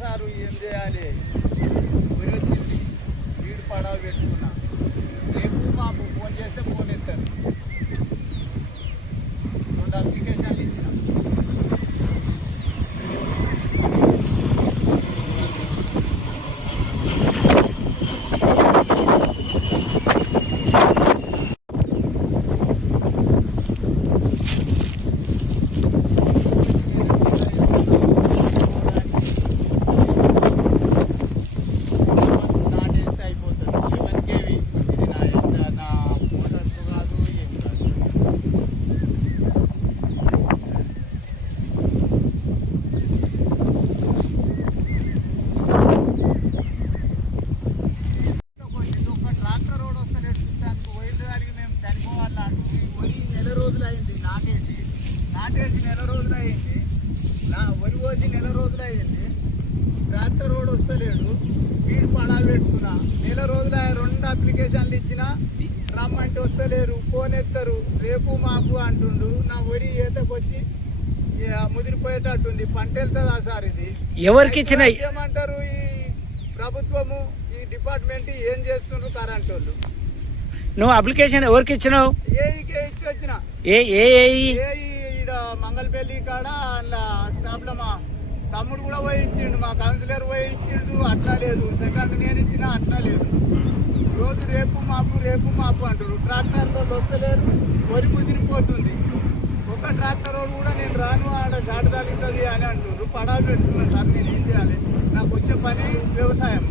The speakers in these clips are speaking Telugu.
సారు ఏం చేయాలి, ఊరి వచ్చింది, వీడు పడవ పెట్టుకున్నా, రేపు మాకు ఫోన్ చేస్తే ఫోన్ ఎత్తారు. 2 అప్లికేషన్లు ఇచ్చిన. నాటేసి నెల రోజులు అయింది, వరి కోసి నెల రోజులు అయింది, ట్రాక్టర్ రోడ్ వస్తలేడు, వీడు పడా పెట్టుకున్నా. నెల రోజులు 2 అప్లికేషన్లు ఇచ్చినా రమ్మంటే వస్తలేరు, ఫోన్ ఎత్తరు, రేపు మాకు అంటుండు. నా వరి ఈతకొచ్చి ముదిరిపోయేటట్టుంది, పంట వెళ్తుందా సార్? ఇది ఎవరికి ఇచ్చిన ఏమంటారు? ఈ ప్రభుత్వము, ఈ డిపార్ట్మెంట్ ఏం చేస్తుండ్రు కరెంట్ వాళ్ళు? నువ్వు అప్లికేషన్ ఎవరికి ఇచ్చినావు? ఏఈకే ఇచ్చి వచ్చిన. ఈడ మంగళపల్లి కాడ అందులో స్టాప్లో మా తమ్ముడు కూడా పోయి ఇచ్చిండు, మా కౌన్సిలర్ పోయి ఇచ్చిండు. అట్లా లేదు. సెకండ్ నేను ఇచ్చినా అట్లా లేదు. రోజు రేపు మాపు అంటారు. ట్రాక్టర్లో వస్తలేరు, వరి ముదిరిపోతుంది. ఒక ట్రాక్టర్ వాళ్ళు కూడా నేను రాను, ఆడ షార్ట్ తగ్గుతుంది అని అంటున్నారు. పడా పెట్టుకున్నా సార్, నేను ఏం చేయాలి? నాకు వచ్చే పని వ్యవసాయం,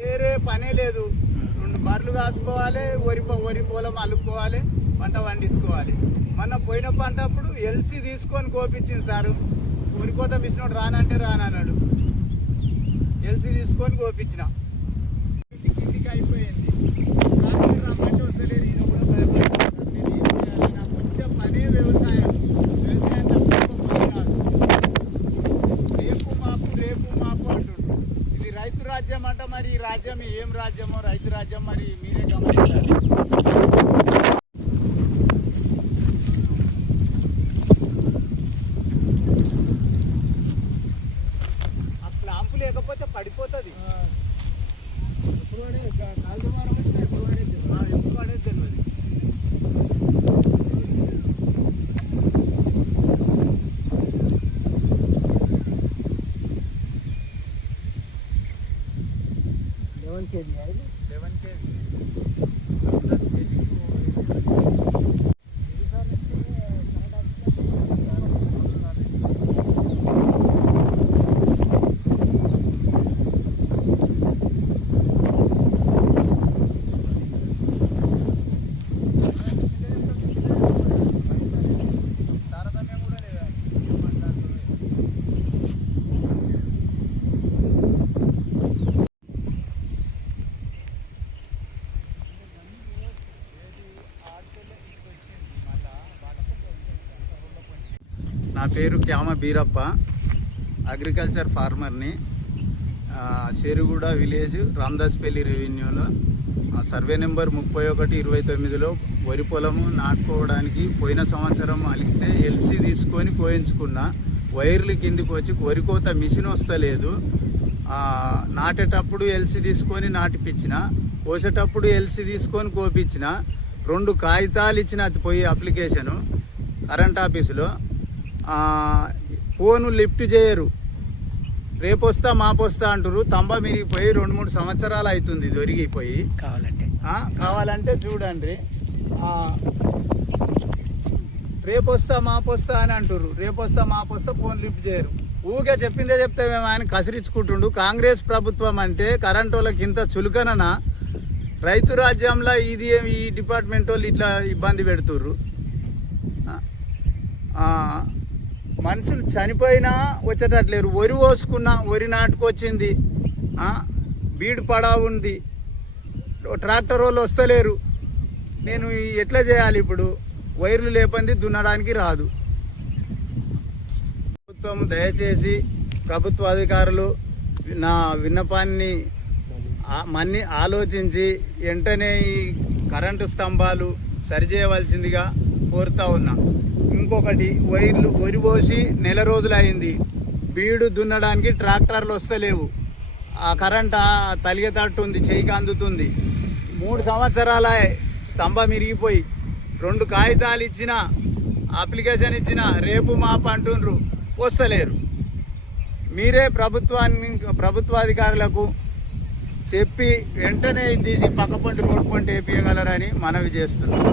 వేరే పనే లేదు. 2 బర్రెలు కాసుకోవాలి, వరి పొలం అల్లుకోవాలి, పంట పండించుకోవాలి. మొన్న పోయిన పంట అప్పుడు ఎల్సీ తీసుకొని కోపించింది సారు. వరి కోత మిషన్ రానంటే రానన్నాడు, ఎల్సీ తీసుకొని కోపించిన. ఇంటికి అయిపోయింది. రమ్మంటే వస్తలేరు, ఈయన కూడా భయపడుతున్నారు. నేను ఏం చేయాలి? నాకు వచ్చే పనే వ్యవసాయం తప్ప పని కాదు. రేపు మాపు అంటుండ్రు. ఇది రైతు రాజ్యం అంట. మరి ఈ రాజ్యం ఏం రాజ్యమో, రైతు రాజ్యం మరి మీరే గమనించాలి. ఆ క్లాంపు లేకపోతే పడిపోతుంది. ఎప్పుడు పడేది తెలియదు. నా పేరు క్యామ బీరప్ప, అగ్రికల్చర్ ఫార్మర్ని. షేరుగూడ విలేజ్, రామదాస్పల్లి రెవెన్యూలో సర్వే నెంబర్ 31/29లో వరి పొలము నాటుకోవడానికి పోయిన సంవత్సరం అలిగితే ఎల్సీ తీసుకొని కోయించుకున్నా. వైర్లు కిందికి వచ్చి వరి కోత మిషన్ వస్తలేదు. నాటేటప్పుడు ఎల్సీ తీసుకొని నాటిపించిన, కోసేటప్పుడు ఎల్సీ తీసుకొని కోపించిన. 2 కాగితాలు ఇచ్చిన, అది పోయి అప్లికేషను కరెంట్ ఆఫీసులో. ఫోను లిఫ్ట్ చేయరు, రేపొస్తా మాపొస్తా అంటారు. తంబ మిరిగిపోయి 2-3 సంవత్సరాలు అవుతుంది దొరికిపోయి. కావాలంటే చూడండి, రేపొస్తా మాపొస్తా అని అంటారు. రేపొస్తా మాపొస్తా ఫోన్ లిఫ్ట్ చేయరు. ఊకే చెప్పిందే చెప్తే మేము ఆయన కసిరించుకుంటుండు. కాంగ్రెస్ ప్రభుత్వం అంటే కరెంట్ వాళ్ళకి ఇంత చులకననా? రైతు రాజ్యంలో ఇది ఈ డిపార్ట్మెంట్ వాళ్ళు ఇట్లా ఇబ్బంది పెడుతుర్రు. మనుషులు చనిపోయినా వచ్చేటట్లేరు. వరి పోసుకున్నా, వరి నాటుకొచ్చింది, బీడు పడా ఉంది, ట్రాక్టర్ వాళ్ళు వస్తలేరు. నేను ఎట్లా చేయాలి ఇప్పుడు? వైర్లు లేపంది దున్నడానికి రాదు. ప్రభుత్వం దయచేసి ప్రభుత్వ అధికారులు నా విన్నపాన్ని మన్ని ఆలోచించి వెంటనే ఈ కరెంటు స్తంభాలు సరిచేయవలసిందిగా కోరుతా ఉన్నా. ఇంకొకటి వరి పోసి నెల రోజులైంది, బీడు దున్నడానికి ట్రాక్టర్లు వస్తలేవు. ఆ కరెంట్ తలిగేటట్టు ఉంది, చేయికి అందుతుంది. 3 సంవత్సరాల స్తంభం ఇరిగిపోయి 2 కాగితాలు ఇచ్చిన, అప్లికేషన్ ఇచ్చిన, రేపు మాపు అంటుండ్రు, వస్తలేరు. మీరే ప్రభుత్వాధికారులకు చెప్పి వెంటనే తీసి పక్కపంటి రోడ్డు పంట వేపించగలరని మనవి చేస్తున్నాం.